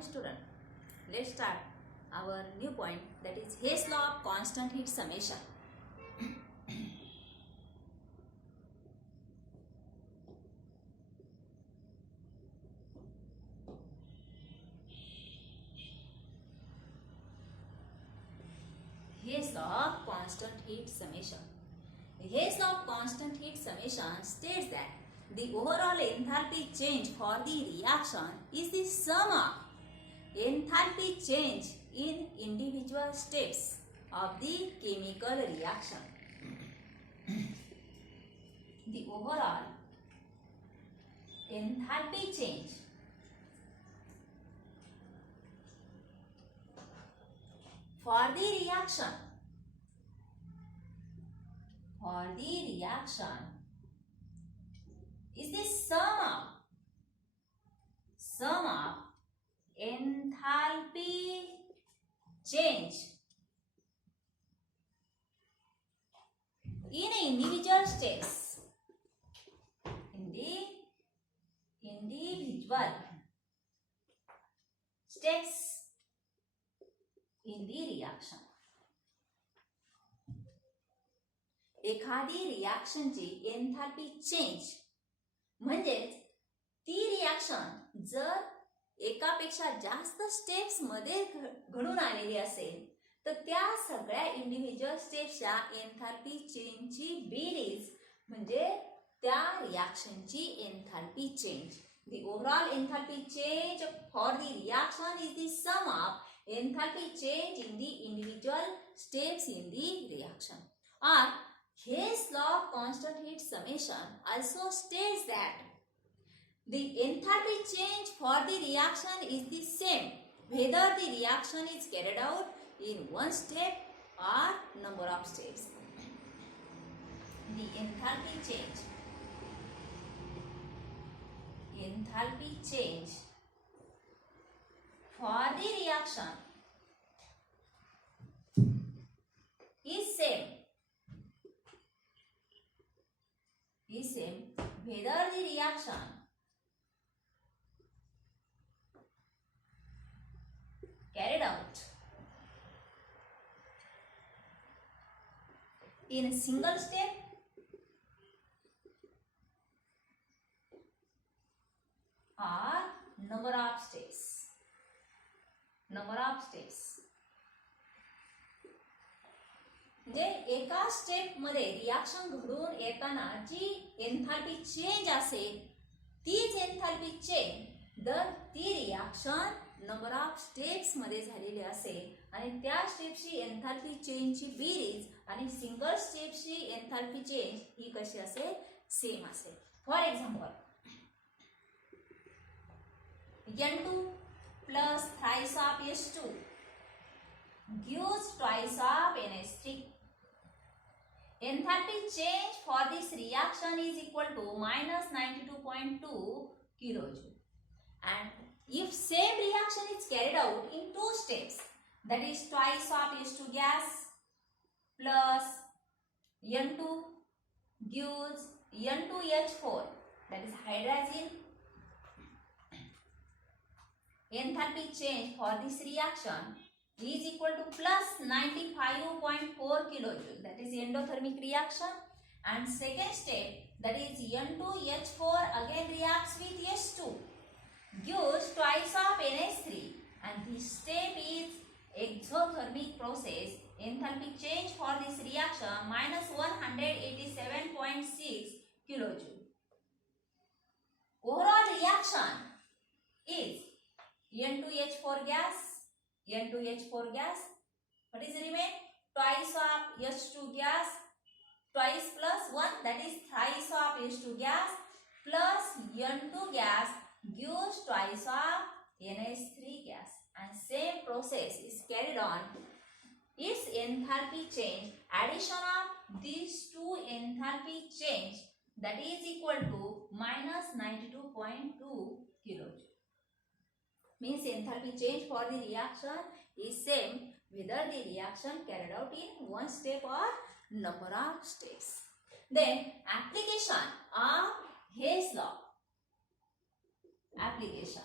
morning student. Let's start our new point, that is Hess law of constant heat summation. Hess law of constant heat summation. Hess law of constant heat summation states that the overall enthalpy change for the reaction is the sum of enthalpy change in individual steps of the chemical reaction. The overall enthalpy change for the reaction is the sum of enthalpy change in individual steps in the reaction. एखादी रिॲक्शनची enthalpy change म्हणजेच ती reaction जर एकापेक्षा जास्त steps मध्ये घडून आलेली असेल तर त्या सगळ्या इंडिव्हिज्युअल स्टेप्सच्या एन्थाल्पी चेंजची बेरीज म्हणजे त्या रिॲक्शनची enthalpy change. The overall enthalpy change for the reaction is the sum of enthalpy change in the individual steps in the reaction. Or Hess law of constant heat summation also states that the enthalpy change for the reaction is the same whether the reaction is carried out in one step or number of steps. The enthalpy change for the reaction is same whether the reaction carried out in a single step or number of steps. म्हणजे एका step मध्ये reaction घडून येताना जी enthalpy change असेल तीच enthalpy change जर ती reaction number of steps मध्ये झालेली असेल आणि त्या स्टेपची एन्थाल्पी चेंजची बेरीज आणि सिंगल स्टेपची एन्थाल्पी चेंज ही कशी असेल, सेम असेल. For example N2 plus thrice of S2 gives twice of NH3. Enthalpy change for this reaction is equal to minus 92.2 kilojoule. And if same reaction is carried out in two steps, that is twice of S2 gas plus N2 gives N2H4, that is hydrazine. Enthalpy change for this reaction is equal to plus 95.4 kilojoule, that is endothermic reaction. And second step, that is N2H4 again reacts with S2 gives twice of NH3, and this step is exothermic process. Enthalpy change for this reaction minus 187.6 kilojoule. Overall reaction is N2H4 gas. What is remain? Twice of H2 gas, twice plus 1, that is thrice of H2 gas plus N2 gas gives twice of NH3 gas, and same process is carried on. Its enthalpy change, addition of these two enthalpy change, that is equal to minus 92.2 kilojoule. Means enthalpy change for the reaction is same whether the reaction carried out in one step or number of steps. Then application of Hess law. Application.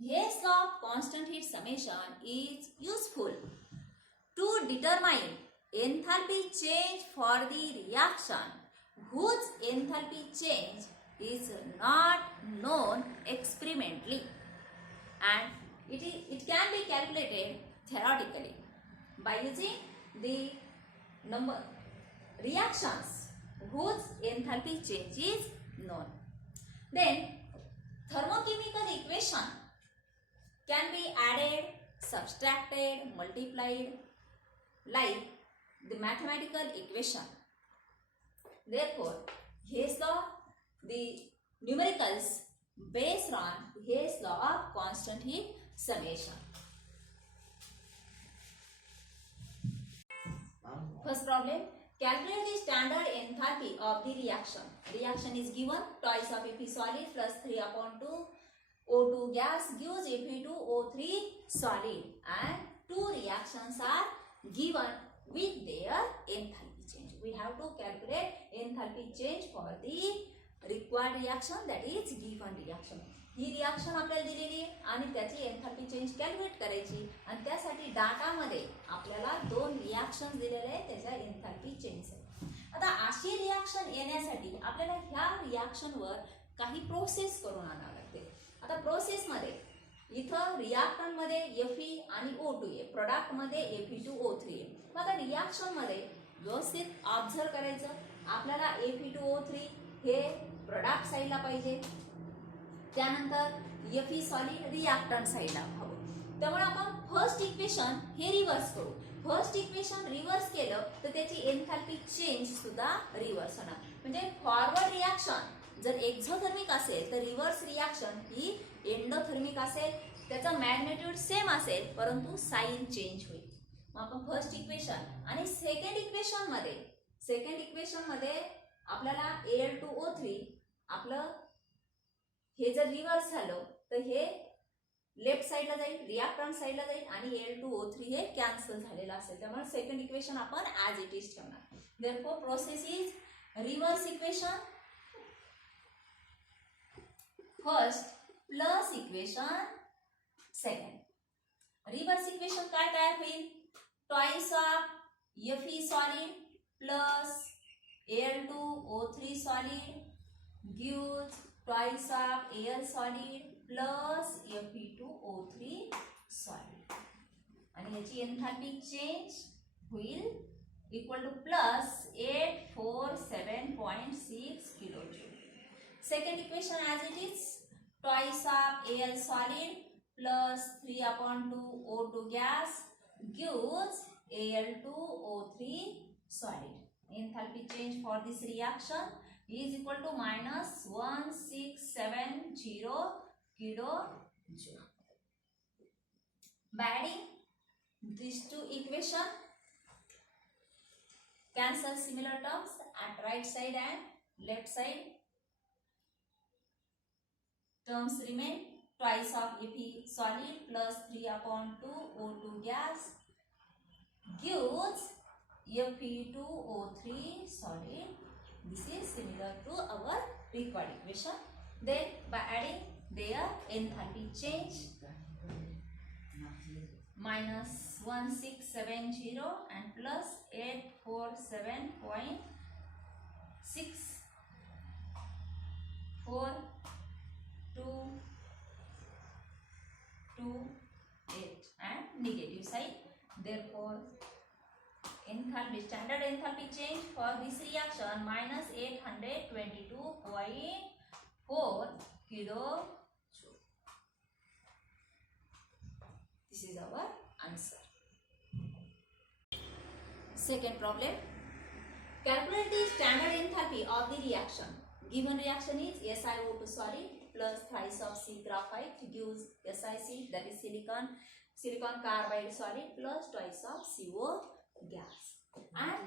His law of constant heat summation is useful to determine enthalpy change for the reaction whose enthalpy change is not known experimentally, and it can be calculated theoretically by using the number reactions whose enthalpy change is known. Then thermochemical equation can be added, subtracted, multiplied like the mathematical equation. Therefore, His law, the numericals based on His law of constant heat summation. First problem, calculate the standard enthalpy of the reaction. Reaction is given, twice of Fe solid plus 3 upon 2 O2 gas gives Fe2O3 solid, and two reactions are given with their enthalpy change. We have to calculate enthalpy change for the required reaction, that is given reaction. He reaction आपल्याला दिलेली आहे आणि त्याची enthalpy change calculate करायची, आणि त्यासाठी डाटामध्ये आपल्याला दोन रिॲक्शन्स दिलेले आहेत, त्याच्या एन्थाल्पी चेंज आहे. आता अशी रिॲक्शन येण्यासाठी आपल्याला ह्या रिॲक्शनवर काही प्रोसेस करून आणावं लागते. आता प्रोसेसमध्ये इथं रिॲक्टंट मध्ये Fe आणि O2 आहे, प्रोडक्ट मध्ये Fe2O3 आहे. मग आता रिॲक्शन मध्ये व्यवस्थित ऑब्झर्व करायचं, आपल्याला Fe2O3 हे प्रोडक्ट साईडला पाहिजे, त्यानंतर Fe सॉलिड रिॲक्टंट साईडला हवं. त्यामुळे आपण फर्स्ट इक्वेशन हे रिव्हर्स करू. फर्स्ट इक्वेशन रिव्हर्स केलं तर त्याची एन्थाल्पी चेंज सुद्धा रिव्हर्स होणार. म्हणजे फॉरवर्ड रिॲक्शन जर एक्झोथर्मिक असेल तर रिव्हर्स रिॲक्शन ही एंडोथर्मिक असेल, त्याचा मॅग्नेट्यूड सेम असेल परंतु साइन चेंज होईल. मग आपण फर्स्ट इक्वेशन आणि सेकंड इक्वेशन मध्ये आपल्याला Al2O3 आपलं हे जर रिव्हर्स झालं तर हे लेफ्ट साइडला जाईल, रिॲक्टंट साइडला जाईल आणि Al2O3 हे कॅन्सल झालेलं असेल. त्यामुळे सेकंड इक्वेशन आपण ॲज इट इज ठेवणार. Therefore process is reverse equation first plus equation second. Reverse equation काय तयार होईल, twice of Fe solid plus Al2O3 solid gives twice of Al solid plus Fe2O3 solid, आणि याची enthalpy change होईल equal two plus 847.6 kilojoule. Second equation as it is, twice of Al solid plus 3 upon 2 O2 gas gives Al2O3 solid. Enthalpy change for this reaction is equal to minus 1670 kilojoule. By adding these two equations, cancel similar terms at right side and left side. Terms remain, twice of Fe solid plus 3 upon 2 O2 gas gives Fe2O3 solid. This is similar to our required equation. Then by adding their enthalpy change, minus 1670 and plus 847.64228 and negative side. Therefore, standard enthalpy change for this reaction minus 822.4 kilojoule. This is our answer. Second problem, calculate the standard enthalpy of the reaction. Given reaction is SiO2 solid plus thrice of C graphite gives SiC, that is silicon carbide solid plus twice of CO gas. And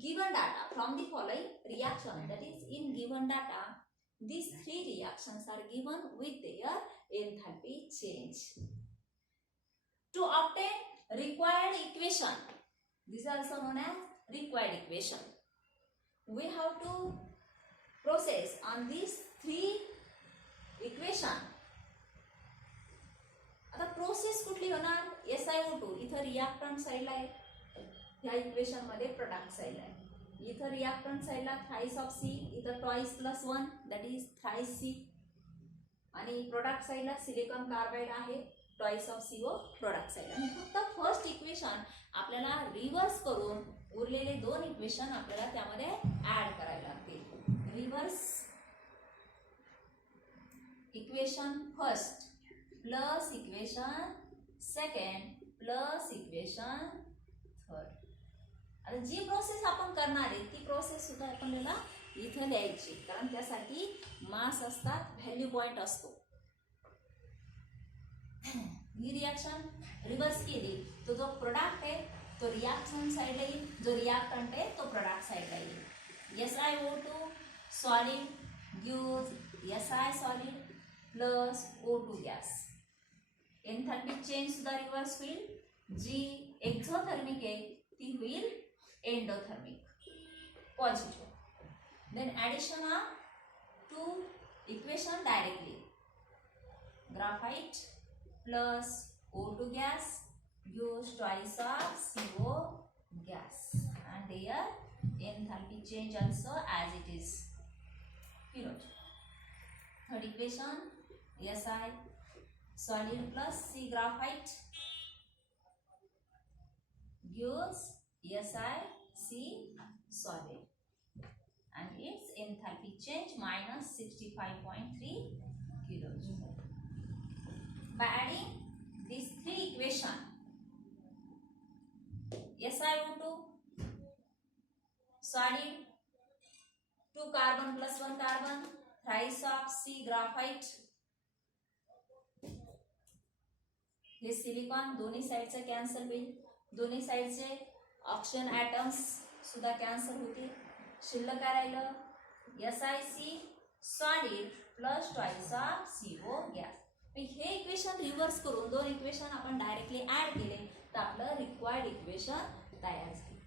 given data from the following reaction, that is in given data these three reactions are given with their enthalpy change. To obtain required equation, this is also known as required equation, we have to process on these three equation कुठली होणार? SiO2 इथं reactant साईडला आहे, ह्या equation मध्ये product साईडला आहे. इथं रिॲक्टंट साईडला थ्राइस ऑफ C, इथं twice plus 1 that is thrice C, आणि प्रोडक्ट साईडला सिलिकॉन कार्बाइड आहे, ट्वाइस ऑफ CO प्रोडक्ट साईडला. आणि फक्त फर्स्ट इक्वेशन आपल्याला रिव्हर्स करून उरलेले दोन इक्वेशन आपल्याला त्यामध्ये ऍड करावे लागतील. Reverse equation first plus equation second plus equation third. आता जी प्रोसेस आपण करणार आहे ती प्रोसेस सुद्धा आपल्याला इथं लिहायची, कारण त्यासाठी मास असतात, व्हॅल्यू पॉइंट असतो. ही रिॲक्शन रिव्हर्स केली तो जो प्रोडक्ट आहे तो रिॲक्शन साइडला येईल, जो रिॲक्टंट आहे तो प्रोडक्ट साइडला येईल. SiO2 solid gives Si solid plus O2 gas. Enthalpy change सुद्धा रिव्हर्स होईल. जी एक्झोथर्मिक आहे ती होईल endothermic positive. Then addition of two equation directly. Graphite plus O2 gas gives twice of CO gas, and their enthalpy change also as it is. Third equation Si solid plus C graphite gives Si C solid, and its enthalpy change minus 65.3 kilojoule. By adding these three equations, SiO2 solid, 2 carbon plus 1 carbon, thrice of C graphite, हे silicon दोन्ही साइडचे cancel होईल, दोन्ही साइडचे oxygen atoms सुद्धा cancel होतील. शिल्लक काय राहिलं? SiC solid plus twice of CO gas. हे इक्वेशन रिव्हर्स करून दोन इक्वेशन आपण डायरेक्टली ऍड केले तर आपलं रिक्वायर्ड इक्वेशन तयार झाले.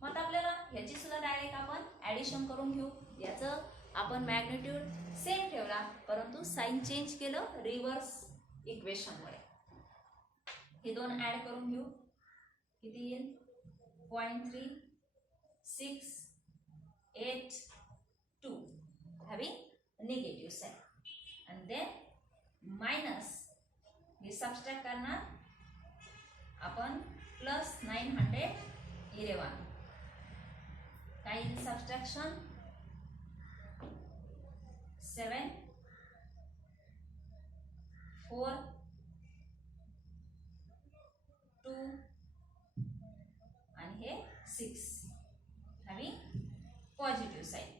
मग आता आपल्याला ह्याची सुद्धा डायरेक्ट आपण ऍडिशन करून घेऊ. याचं आपण मॅग्निट्यूड सेम ठेवला परंतु साइन चेंज केलं रिव्हर्स इक्वेशनमुळे. हे दोन ऍड करून घेऊ. किती येईल? 0.3682 having negative sign, and then minus हे सबस्ट्रॅक्ट करणार आपण प्लस 911. काय येईल सबस्ट्रॅक्शन? 7 4 2 आणि हे 6 having positive side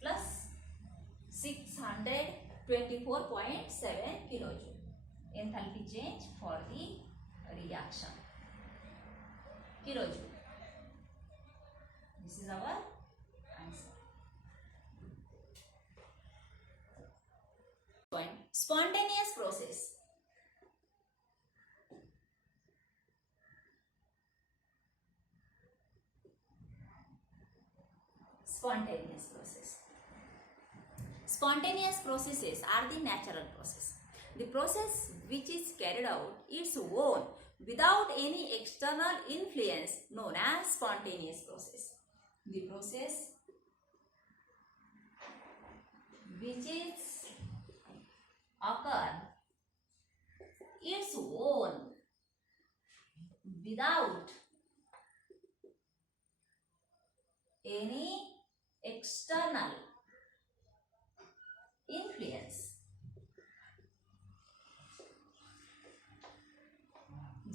plus 624.7 kilojoule. Enthalpy change for the reaction. Kilojoule. This is our answer. Spontaneous process. Spontaneous process. Spontaneous processes are the natural process. The process which is carried out its own without any external influence known as spontaneous process. The process which is occur its own without any external influence.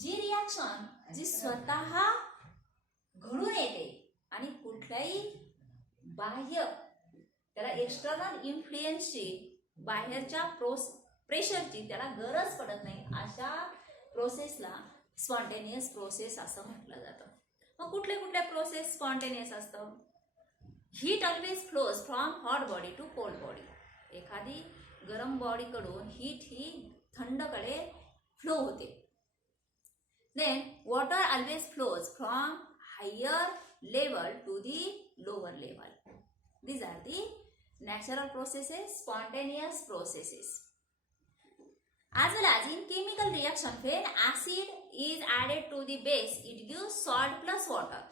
Ji reaction जी स्वतः घडून येते आणि कुठल्याही बाह्य त्याला external इन्फ्लुएन्सची बाहेरच्या प्रेशरची त्याला गरज पडत नाही अशा प्रोसेसला स्पॉन्टेनियस प्रोसेस असं म्हटलं जातं. मग कुठले कुठले प्रोसेस स्पॉन्टेनियस असतं? Heat always flows from hot body to cold body. एखादी गरम बॉडीकडून हीट ही थंडकडे फ्लो होते. Then water always flows from higher level to the lower level. These are the natural processes, spontaneous processes. As well as in chemical reaction, when acid is added to the base, it gives salt plus water.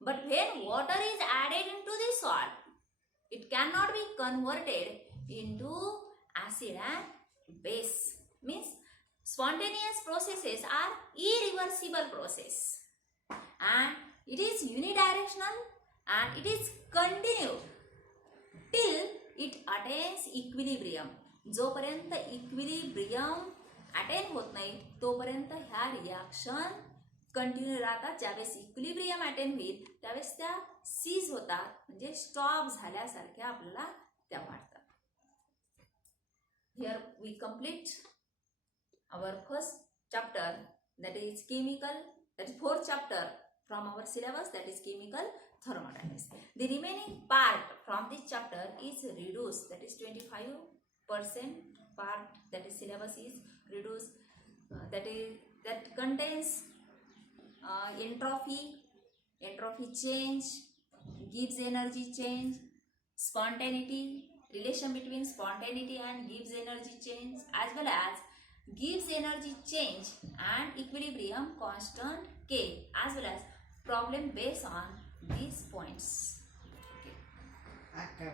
But when water is added into the salt, it cannot be converted into acid and base. Means spontaneous processes are irreversible process, and it is unidirectional and it is continued till it attains equilibrium. जोपर्यंत equilibrium attain होत नाही तोपर्यंत ह्या reaction continue राहतात. ज्यावेळेस equilibrium attain होईल त्यावेळेस त्या सीज होतात, म्हणजे स्टॉप झाल्यासारख्या आपल्याला त्या वाटतात. Here we complete our first chapter, that is chemical, that is fourth chapter from our syllabus, that is chemical thermodynamics. The remaining part from this chapter is reduced, that is 25% part, that is syllabus is reduced, that contains entropy change, Gibbs energy change, spontaneity, relation between spontaneity and Gibbs energy change, as well as Gibbs energy change and equilibrium constant K, as well as problem based on these points. Okay.